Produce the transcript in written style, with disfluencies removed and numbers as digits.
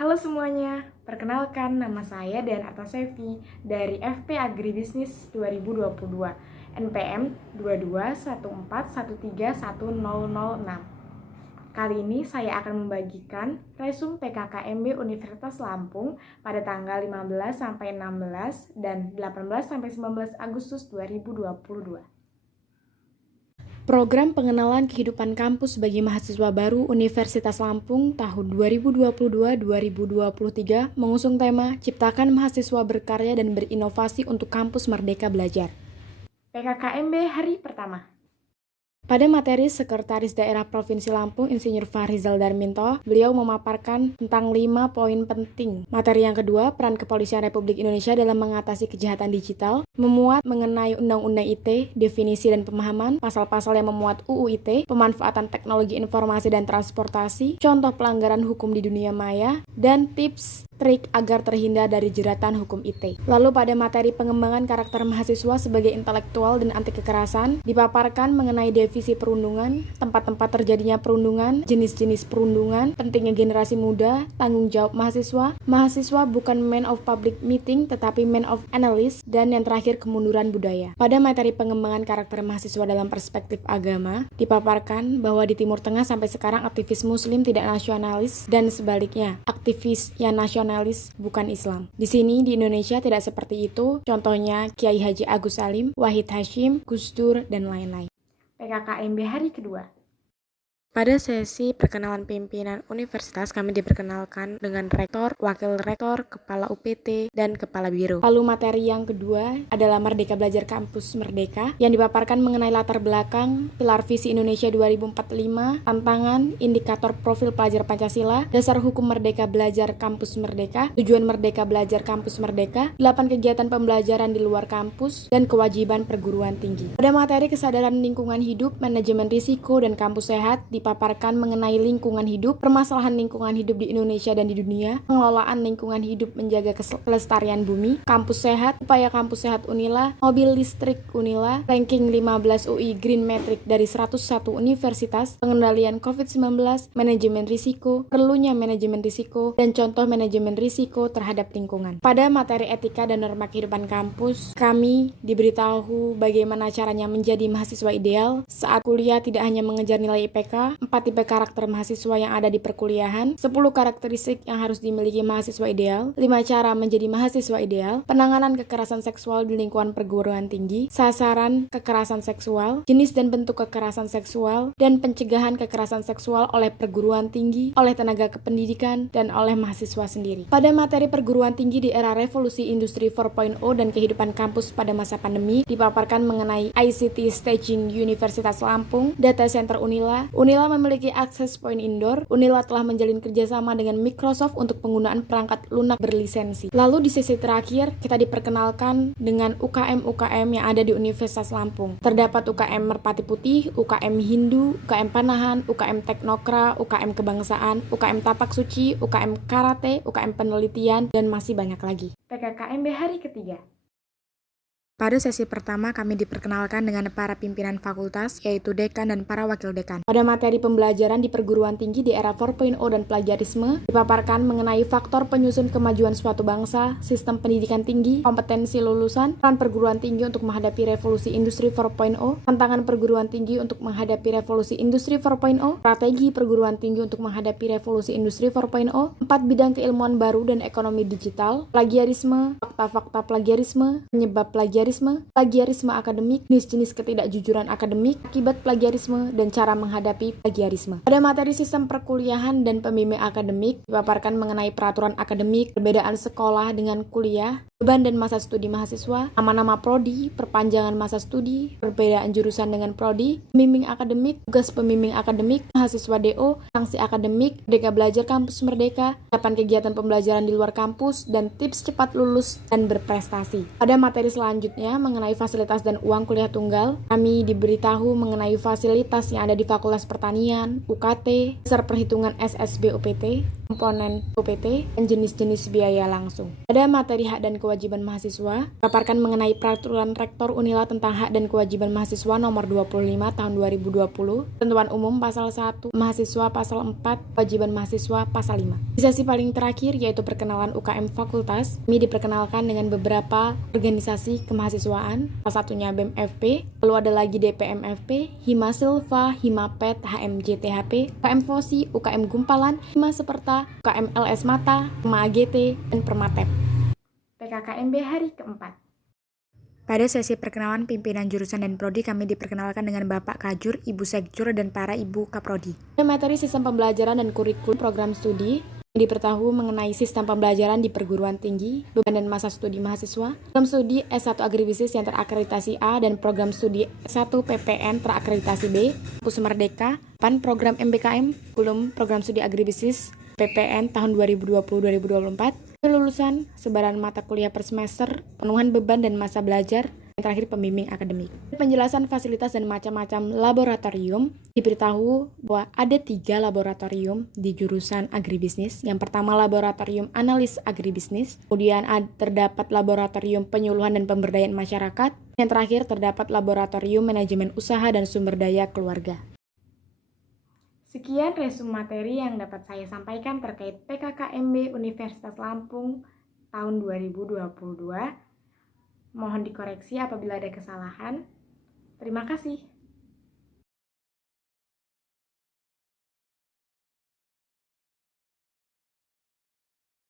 Halo semuanya, perkenalkan nama saya Dan Atasevi dari FP Agribisnis 2022, NPM 221413106. Kali ini saya akan membagikan resume PKKMB Universitas Lampung pada tanggal 15-16 dan 18-19 Agustus 2022. Program Pengenalan Kehidupan Kampus bagi Mahasiswa Baru Universitas Lampung tahun 2022-2023 mengusung tema Ciptakan Mahasiswa Berkarya dan Berinovasi untuk Kampus Merdeka Belajar. PKKMB hari pertama. Pada materi Sekretaris Daerah Provinsi Lampung, Insinyur Fahrizal Darminto, beliau memaparkan tentang 5 poin penting. Materi yang kedua, peran Kepolisian Republik Indonesia dalam mengatasi kejahatan digital, memuat mengenai Undang-Undang ITE, definisi dan pemahaman, pasal-pasal yang memuat UU ITE, pemanfaatan teknologi informasi dan transportasi, contoh pelanggaran hukum di dunia maya, dan tips trik agar terhindar dari jeratan hukum ITE. Lalu pada materi pengembangan karakter mahasiswa sebagai intelektual dan anti kekerasan, dipaparkan mengenai definisi perundungan, tempat-tempat terjadinya perundungan, jenis-jenis perundungan, pentingnya generasi muda, tanggung jawab mahasiswa, mahasiswa bukan man of public meeting tetapi man of analyst, dan yang terakhir kemunduran budaya. Pada materi pengembangan karakter mahasiswa dalam perspektif agama, dipaparkan bahwa di Timur Tengah sampai sekarang aktivis muslim tidak nasionalis dan sebaliknya, aktivis yang nasionalis bukan Islam. Di sini di Indonesia tidak seperti itu, contohnya Kiai Haji Agus Salim, Wahid Hashim, Gus Dur, dan lain-lain. PKKMB hari kedua. Pada sesi perkenalan pimpinan universitas, kami diperkenalkan dengan rektor, wakil rektor, kepala UPT, dan kepala biro. Lalu materi yang kedua adalah Merdeka Belajar Kampus Merdeka, yang dipaparkan mengenai latar belakang, pilar visi Indonesia 2045, tantangan, indikator profil pelajar Pancasila, dasar hukum Merdeka Belajar Kampus Merdeka, tujuan Merdeka Belajar Kampus Merdeka, 8 kegiatan pembelajaran di luar kampus, dan kewajiban perguruan tinggi. Pada materi kesadaran lingkungan hidup, manajemen risiko, dan kampus sehat, dipaparkan mengenai lingkungan hidup, permasalahan lingkungan hidup di Indonesia dan di dunia, pengelolaan lingkungan hidup menjaga kelestarian bumi, kampus sehat, upaya kampus sehat Unila, mobil listrik Unila, ranking 15 UI Green Metric dari 101 universitas, pengendalian COVID-19, manajemen risiko, perlunya manajemen risiko, dan contoh manajemen risiko terhadap lingkungan. Pada materi etika dan norma kehidupan kampus, kami diberitahu bagaimana caranya menjadi mahasiswa ideal saat kuliah, tidak hanya mengejar nilai IPK, 4 tipe karakter mahasiswa yang ada di perkuliahan, 10 karakteristik yang harus dimiliki mahasiswa ideal, 5 cara menjadi mahasiswa ideal, penanganan kekerasan seksual di lingkungan perguruan tinggi, sasaran kekerasan seksual, jenis dan bentuk kekerasan seksual, dan pencegahan kekerasan seksual oleh perguruan tinggi, oleh tenaga kependidikan, dan oleh mahasiswa sendiri. Pada materi perguruan tinggi di era revolusi industri 4.0 dan kehidupan kampus pada masa pandemi, dipaparkan mengenai ICT Staging Universitas Lampung, Data Center Unila memiliki akses point indoor. Unila telah menjalin kerjasama dengan Microsoft untuk penggunaan perangkat lunak berlisensi. Lalu di sesi terakhir, kita diperkenalkan dengan UKM-UKM yang ada di Universitas Lampung. Terdapat UKM Merpati Putih, UKM Hindu, UKM Panahan, UKM Teknokra, UKM Kebangsaan, UKM Tapak Suci, UKM Karate, UKM Penelitian, dan masih banyak lagi. PKKMB hari ketiga. Pada sesi pertama, kami diperkenalkan dengan para pimpinan fakultas, yaitu dekan dan para wakil dekan. Pada materi pembelajaran di perguruan tinggi di era 4.0 dan plagiarisme, dipaparkan mengenai faktor penyusun kemajuan suatu bangsa, sistem pendidikan tinggi, kompetensi lulusan, peran perguruan tinggi untuk menghadapi revolusi industri 4.0, tantangan perguruan tinggi untuk menghadapi revolusi industri 4.0, strategi perguruan tinggi untuk menghadapi revolusi industri 4.0, 4 bidang keilmuan baru dan ekonomi digital, plagiarisme, fakta-fakta plagiarisme, penyebab plagiarisme akademik, jenis-jenis ketidakjujuran akademik, akibat plagiarisme, dan cara menghadapi plagiarisme. Pada materi sistem perkuliahan dan pembimbing akademik, dipaparkan mengenai peraturan akademik, perbedaan sekolah dengan kuliah, beban dan masa studi mahasiswa, nama-nama prodi, perpanjangan masa studi, perbedaan jurusan dengan prodi, pembimbing akademik, tugas pembimbing akademik, mahasiswa DO, sanksi akademik, Merdeka Belajar Kampus Merdeka, 8 kegiatan pembelajaran di luar kampus, dan tips cepat lulus dan berprestasi. Pada materi selanjutnya mengenai fasilitas dan uang kuliah tunggal, kami diberitahu mengenai fasilitas yang ada di Fakultas Pertanian, UKT, dasar perhitungan SSB UPT, komponen UPT, dan jenis-jenis biaya langsung. Pada materi hak dan kewajiban kewajiban mahasiswa, paparkan mengenai peraturan rektor Unila tentang hak dan kewajiban mahasiswa nomor 25 tahun 2020, ketentuan umum pasal 1, mahasiswa pasal 4, kewajiban mahasiswa pasal 5. Di sesi paling terakhir yaitu perkenalan UKM fakultas, kami diperkenalkan dengan beberapa organisasi kemahasiswaan, salah satunya BEM FP, lalu ada lagi DPM FP, Hima Silva, Himapet, HMJTHP, UKM Fosi, UKM Gumpalan, Hima Seperta, UKM LS Mata, Hima AGT, dan Permatep. PKKMB hari keempat. Pada sesi perkenalan pimpinan jurusan dan prodi, kami diperkenalkan dengan Bapak Kajur, Ibu Sekjur, dan para Ibu Kaprodi. Materi sistem pembelajaran dan kurikulum program studi, yang diberitahu mengenai sistem pembelajaran di perguruan tinggi, beban dan masa studi mahasiswa, program studi S1 Agribisnis yang terakreditasi A dan program studi S1 PPN terakreditasi B, Kampus Merdeka, program MBKM, kurikulum program studi Agribisnis PPN tahun 2020-2024, kelulusan, sebaran mata kuliah per semester, pemenuhan beban dan masa belajar, yang terakhir pembimbing akademik. Penjelasan fasilitas dan macam-macam laboratorium, diberitahu bahwa ada 3 laboratorium di jurusan agribisnis. Yang pertama laboratorium analis agribisnis, kemudian terdapat laboratorium penyuluhan dan pemberdayaan masyarakat, yang terakhir terdapat laboratorium manajemen usaha dan sumber daya keluarga. Sekian resume materi yang dapat saya sampaikan terkait PKKMB Universitas Lampung tahun 2022. Mohon dikoreksi apabila ada kesalahan. Terima kasih.